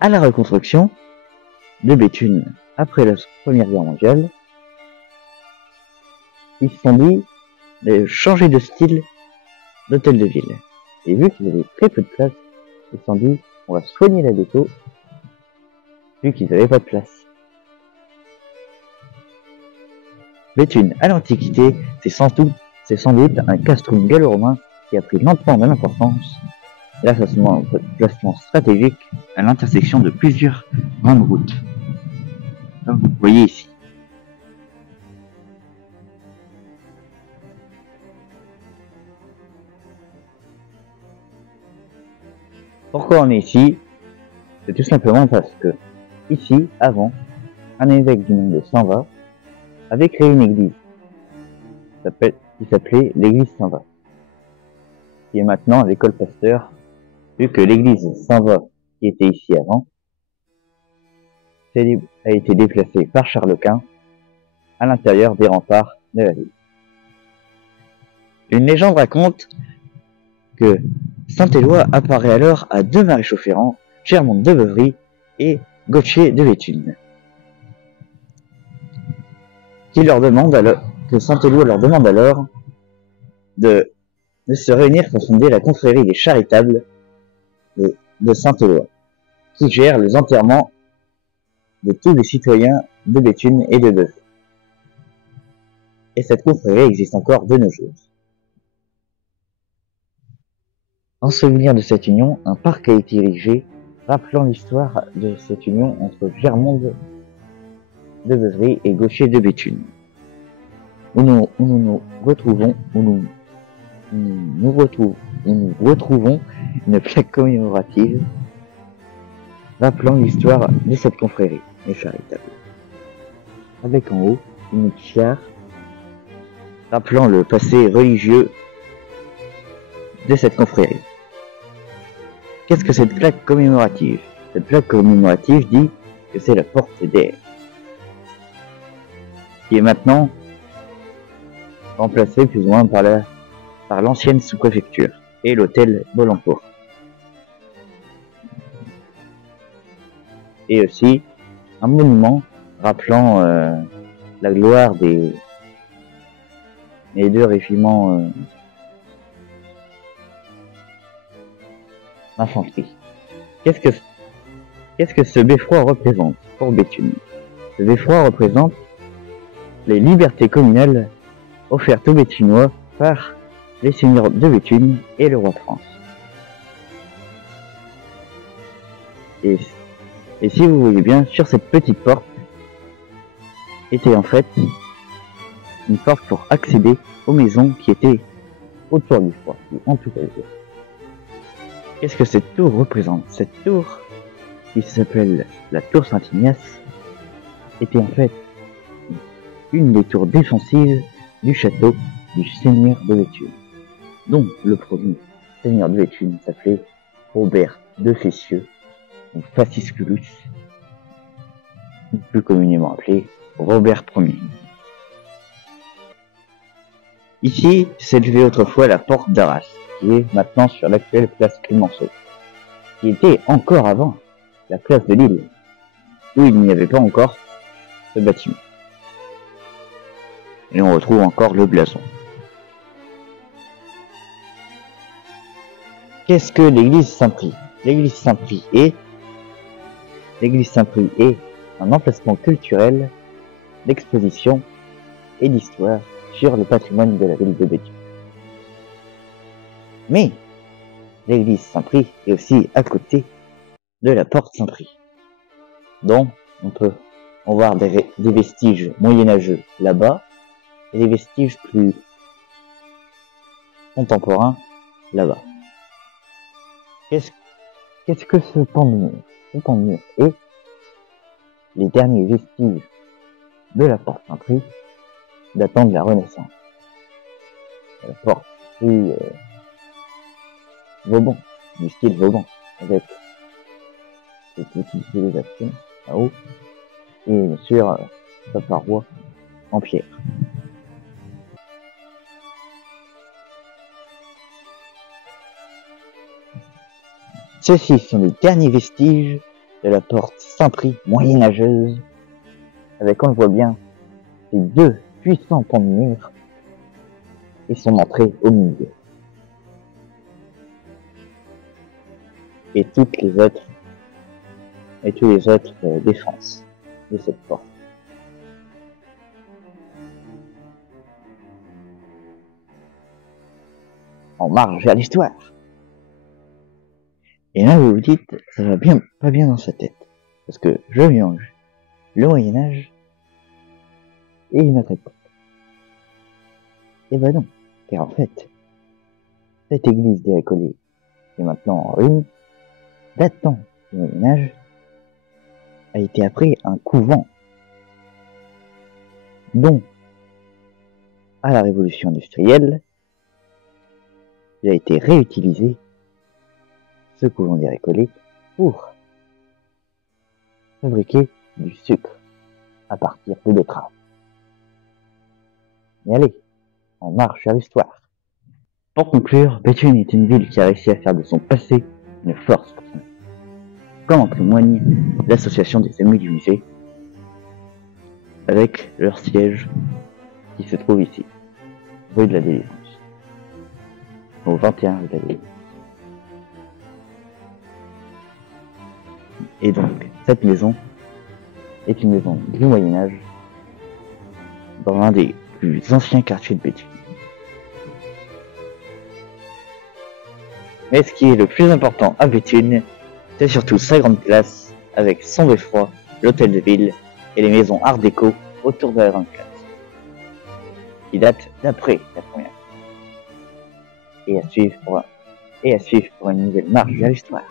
À la reconstruction de Béthune après la Première Guerre mondiale, ils se sont dit de changer de style d'hôtel de ville. Et vu qu'ils avaient très peu de place, ils se sont dit on va soigner la déco vu qu'ils n'avaient pas de place. Béthune à l'Antiquité, c'est sans doute un castrum gallo-romain qui a pris lentement de l'importance grâce à son placement stratégique à l'intersection de plusieurs grandes routes. Comme vous voyez ici. Pourquoi on est ici? C'est tout simplement parce que ici, avant, un évêque du nom de Saint-Va avait créé une église qui s'appelait l'église Saint-Va, qui est maintenant l'école Pasteur, vu que l'église Saint-Va, qui était ici avant, a été déplacée par Charles Quint à l'intérieur des remparts de la ville. Une légende raconte que Saint-Éloi apparaît alors à deux maréchaux ferrants, Germonde de Beuvry et Gauthier de Béthune, que Saint-Éloi leur demande alors de se réunir pour fonder la confrérie des charitables de Saint-Éloi, qui gère les enterrements de tous les citoyens de Béthune et de Beuvry. Et cette confrérie existe encore de nos jours. En souvenir de cette union, un parc a été érigé, rappelant l'histoire de cette union entre Germonde de Beuvry et Gauthier de Béthune, où nous retrouvons une plaque commémorative rappelant l'histoire de cette confrérie des charitables, avec en haut une tiare rappelant le passé religieux de cette confrérie. Qu'est-ce que cette plaque commémorative? Cette plaque commémorative dit que c'est la porte d'air, qui est maintenant remplacée plus ou moins par l'ancienne sous-préfecture et l'hôtel Bolencourt. Et aussi un monument rappelant la gloire des deux régiments d'infanterie. Qu'est-ce que ce beffroi représente pour Béthune? Ce beffroi représente les libertés communales offertes aux Béthunois par les seigneurs de Béthune et le roi de France. Et si vous voyez bien, sur cette petite porte était en fait une porte pour accéder aux maisons qui étaient autour du fort, qui entouraient le fort. Qu'est-ce que cette tour représente? Cette tour, qui s'appelle la tour Saint-Ignace, était en fait une des tours défensives du château du seigneur de Béthune, dont le premier seigneur de Béthune s'appelait Robert de Fessieux, ou Fascisculus, plus communément appelé Robert Ier. Ici s'élevait autrefois la porte d'Arras, qui est maintenant sur l'actuelle place Clémenceau, qui était encore avant la place de Lille, où il n'y avait pas encore ce bâtiment. Et on retrouve encore le blason. Qu'est-ce que l'église Saint-Prix? L'église Saint-Prix est un emplacement culturel d'exposition et d'histoire sur le patrimoine de la ville de Béthune. Mais l'église Saint-Prix est aussi à côté de la porte Saint-Prix, dont on peut voir des vestiges moyenâgeux là-bas et des vestiges plus contemporains là-bas. Qu'est-ce que ce pan de mur? Ce pan de mur est les derniers vestiges de la porte Saint-Prix datant de la Renaissance. La porte Saint-Prix Vauban, du style Vauban, avec ces petites élévations à haut, et bien sûr sa paroi en pierre. Ceux-ci sont les derniers vestiges de la porte Saint-Prix moyenâgeuse, avec, on le voit bien, ses deux puissants pans de mur et son entrée au milieu. Et toutes les autres, et tous les autres défenses de cette porte. En marche vers l'histoire. Et là, vous vous dites, ça va bien, pas bien dans sa tête. Parce que je mélange le Moyen-Âge et une autre époque. Et ben non, car en fait, cette église des Récollets, qui est maintenant en ruine, datant du Moyen-Âge, a été après un couvent, dont, à la Révolution industrielle, il a été réutilisé, ce couvent des Récollets, pour fabriquer du sucre à partir de betteraves. Et allez, on marche vers l'histoire. Pour conclure, Béthune est une ville qui a réussi à faire de son passé une force pour son avenir. Comme en témoigne l'association des Amis du musée, avec leur siège qui se trouve ici, rue de la Délivrance, au 21 rue de la Délivrance. Et donc, cette maison est une maison du Moyen-Âge dans l'un des plus anciens quartiers de Béthune. Mais ce qui est le plus important à Béthune, c'est surtout sa grande place, avec son beffroi, l'hôtel de ville et les maisons art déco autour de la grande place, qui date d'après la première. Et à suivre pour une nouvelle marche vers l'histoire.